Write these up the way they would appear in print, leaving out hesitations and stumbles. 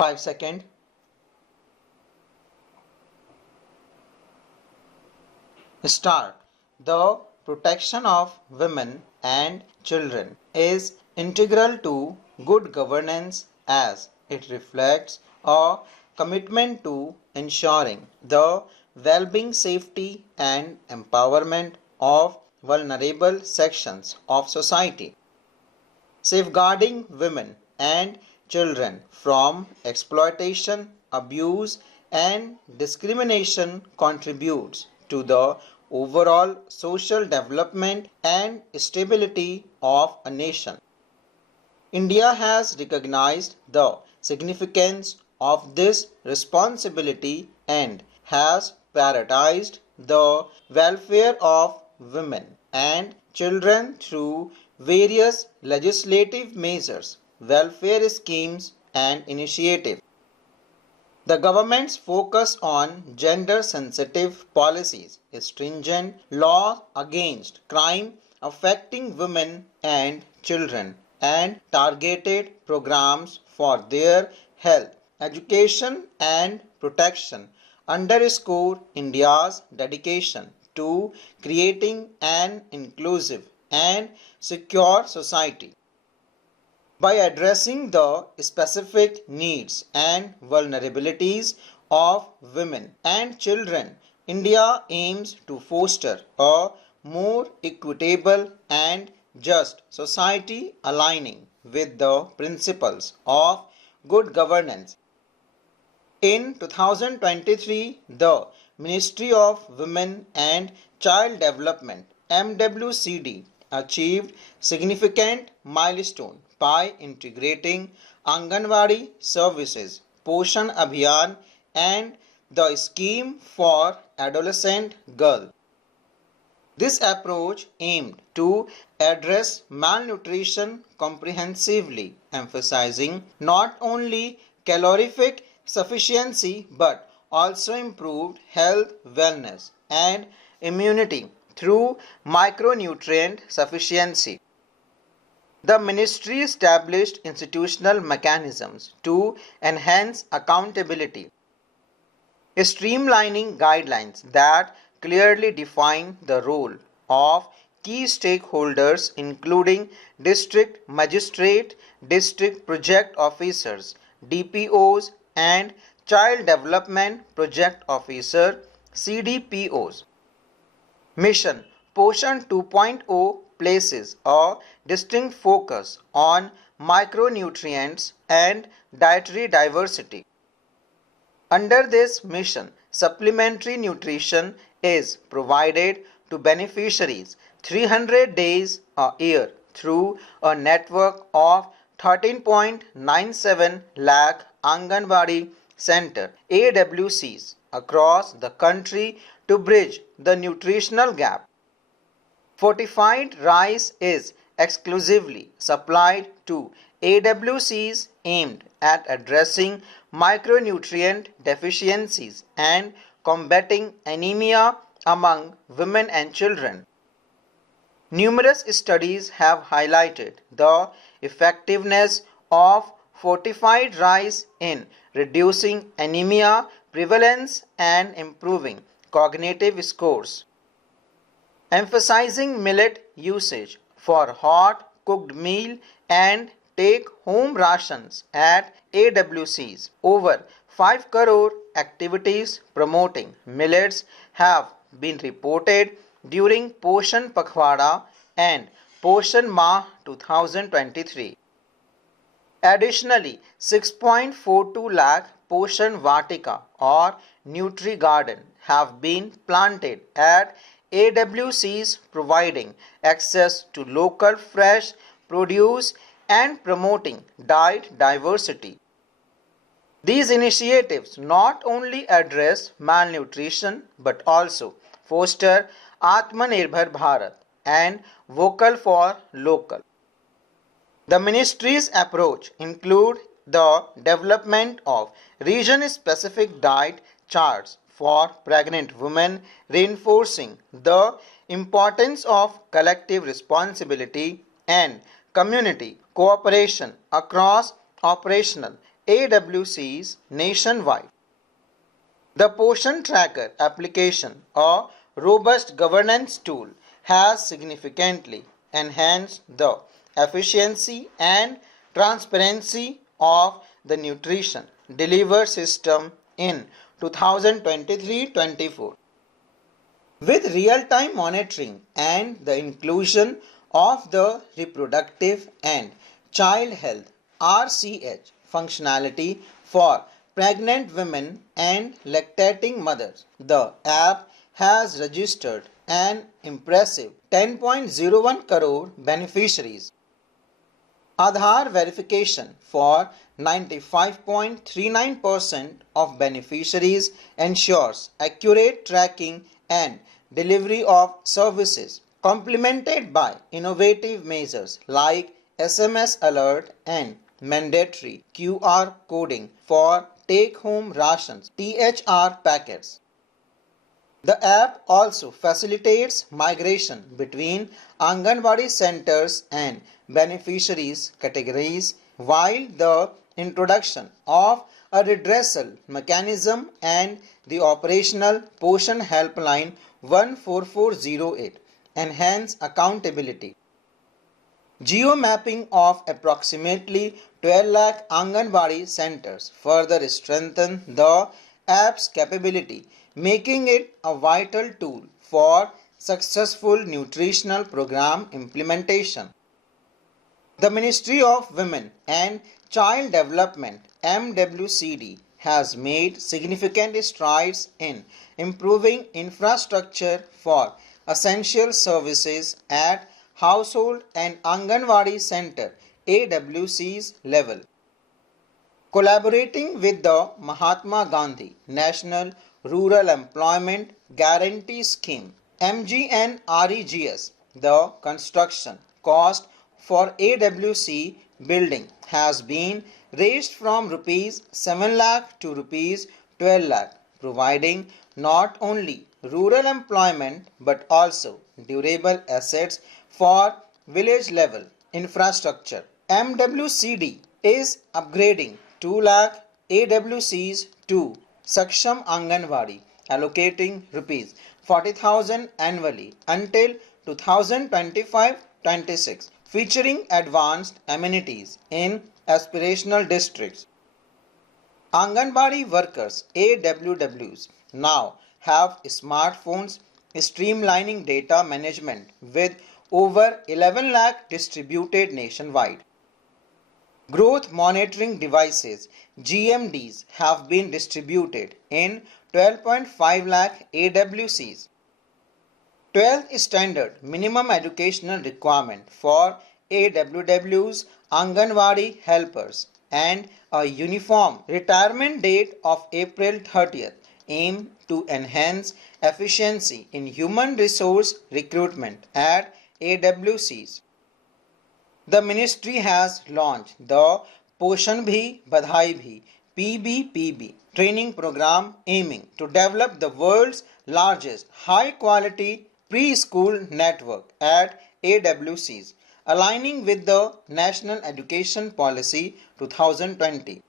5 seconds. Start. The protection of women and children is integral to good governance as it reflects a commitment to ensuring the well-being, safety and empowerment of vulnerable sections of society. Safeguarding women and children from exploitation, abuse, and discrimination contributes to the overall social development and stability of a nation. India has recognized the significance of this responsibility and has prioritized the welfare of women and children through various legislative measures, welfare schemes, and initiatives. The government's focus on gender sensitive policies, stringent laws against crime affecting women and children, and targeted programs for their health, education, and protection underscore India's dedication to creating an inclusive and secure society. By addressing the specific needs and vulnerabilities of women and children, India aims to foster a more equitable and just society aligning with the principles of good governance. In 2023, the Ministry of Women and Child Development (MWCD) achieved significant milestone by integrating Anganwadi services, Poshan Abhiyan and the scheme for adolescent girls. This approach aimed to address malnutrition comprehensively, emphasizing not only calorific sufficiency but also improved health, wellness, and immunity through micronutrient sufficiency. The ministry established institutional mechanisms to enhance accountability, streamlining guidelines that clearly define the role of key stakeholders including district magistrate, district project officers, DPOs and child development project officer CDPOs. Mission Poshan 2.0 places a distinct focus on micronutrients and dietary diversity. Under this mission, supplementary nutrition is provided to beneficiaries 300 days a year through a network of 13.97 lakh Anganwadi Center AWCs across the country to bridge the nutritional gap. Fortified rice is exclusively supplied to AWCs aimed at addressing micronutrient deficiencies and combating anemia among women and children. Numerous studies have highlighted the effectiveness of fortified rice in reducing anemia prevalence and improving cognitive scores. Emphasizing millet usage for hot cooked meal and take home rations at AWCs. Over 5 crore activities promoting millets have been reported during Poshan Pakhwada and Poshan Mah 2023. Additionally, 6.42 lakh Poshan Vatika or Nutri Garden have been planted at AWCs providing access to local fresh produce and promoting diet diversity. These initiatives not only address malnutrition but also foster Atmanirbhar Bharat and vocal for local. The ministry's approach includes the development of region-specific diet charts for pregnant women, reinforcing the importance of collective responsibility and community cooperation across operational AWCs nationwide. The Poshan Tracker application, a robust governance tool, has significantly enhanced the efficiency and transparency of the nutrition delivery system in 2023-24. With real-time monitoring and the inclusion of the reproductive and child health RCH functionality for pregnant women and lactating mothers, the app has registered an impressive 10.01 crore beneficiaries. Aadhaar verification for 95.39% of beneficiaries ensures accurate tracking and delivery of services, complemented by innovative measures like SMS alert and mandatory QR coding for take-home rations (THR) packets. The app also facilitates migration between Anganwadi centers and beneficiaries categories, while the introduction of a redressal mechanism and the operational Poshan Helpline 14408 enhance accountability. Geo-mapping of approximately 12 lakh Anganwadi centers further strengthen the app's capability, making it a vital tool for successful nutritional program implementation. The Ministry of Women and Child Development (MWCD) has made significant strides in improving infrastructure for essential services at household and Anganwadi center (AWCs) level. Collaborating with the Mahatma Gandhi National Rural Employment Guarantee Scheme (MGNREGS), the construction cost for AWC building has been raised from rupees 7 lakh to rupees 12 lakh, providing not only rural employment but also durable assets for village level infrastructure. MWCD is upgrading 2 lakh AWCs to Saksham Anganwadi, allocating rupees 40,000 annually until 2025-26, featuring advanced amenities in aspirational districts. Anganwadi workers (AWWs) now have smartphones, streamlining data management with over 11 lakh distributed nationwide. Growth monitoring devices (GMDs) have been distributed in 12.5 lakh AWCs. 12th Standard Minimum Educational Requirement for AWWs, Anganwadi helpers, and a uniform retirement date of April 30th aim to enhance efficiency in human resource recruitment at AWCs. The ministry has launched the Poshan Bhi Badhai Bhi (PBPB) training program aiming to develop the world's largest high-quality preschool network at AWCs, aligning with the National Education Policy 2020.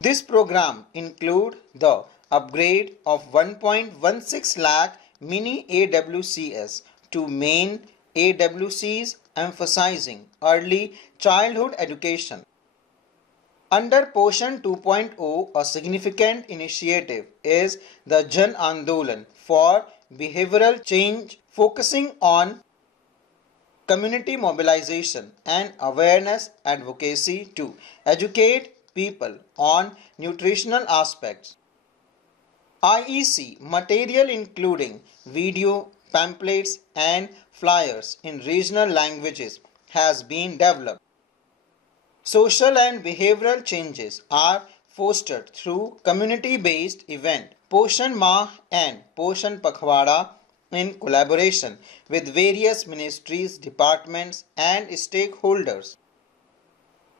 This program includes the upgrade of 1.16 lakh mini AWCs to main AWCs, emphasizing early childhood education. Under Poshan 2.0, a significant initiative is the Jan Andolan for behavioral change, focusing on community mobilization and awareness advocacy to educate people on nutritional aspects. IEC material including video, pamphlets and flyers in regional languages has been developed. Social and behavioral changes are fostered through community-based events, Poshan Mah and Poshan Pakhwada, in collaboration with various ministries, departments and stakeholders.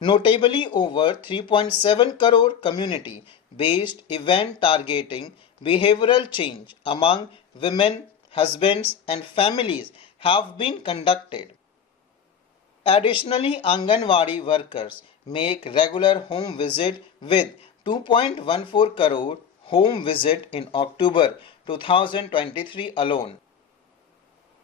Notably, over 3.7 crore community-based events targeting behavioral change among women, husbands and families have been conducted. Additionally, Anganwadi workers make regular home visit with 2.14 crore home visit in October 2023 alone.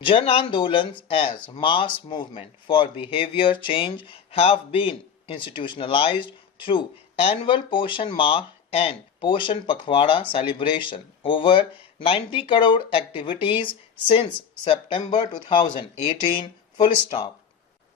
Jan Andolans as mass movement for behavior change have been institutionalized through annual Poshan Mah and Poshan Pakhwada celebration. Over 90 crore activities since September 2018. Full stop.